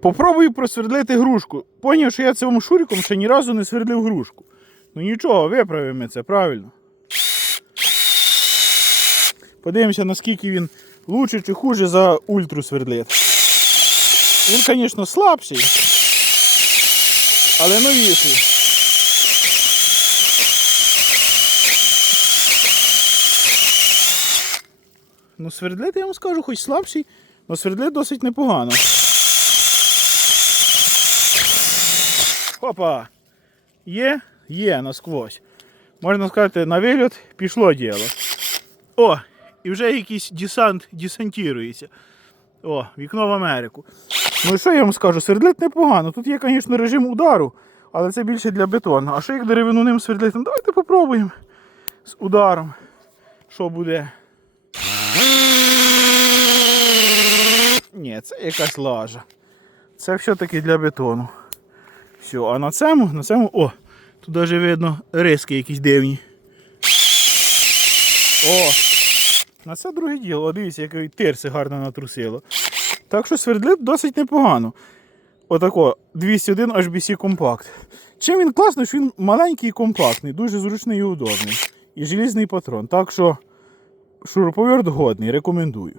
Попробую просвердлити грушку. Поняв, що я цим шуриком ще ні разу не свердлив грушку. Ну нічого, виправимо це, правильно. Подивимося, наскільки він лучше чи хуже за ультру свердлит. Він, звісно, слабший, але новіший. Ну, свердлит, я вам скажу, хоч слабший, але свердлит досить непогано. Опа! Є? Є насквозь. Можна сказати, на вильот пішло діло. О, і вже якийсь десант десантірується. О, вікно в Америку. Ну і що я вам скажу? Свердлит непогано. Тут є, звісно, режим удару, але це більше для бетону. А що як деревину ним свердлити? Ну, давайте попробуємо з ударом. Що буде? Ні, це якась лажа. Це все-таки для бетону. Все, а на цьому, на цьому, о, тут навіть видно риски якісь дивні. О! На це друге діло. Дивіться, який тирси гарно натрусило. Так що свердлит досить непогано. Отако, 201 HBC компакт. Чим він класний, що він маленький і компактний, дуже зручний і удобний. І желізний патрон. Так що шуруповерт годний, рекомендую.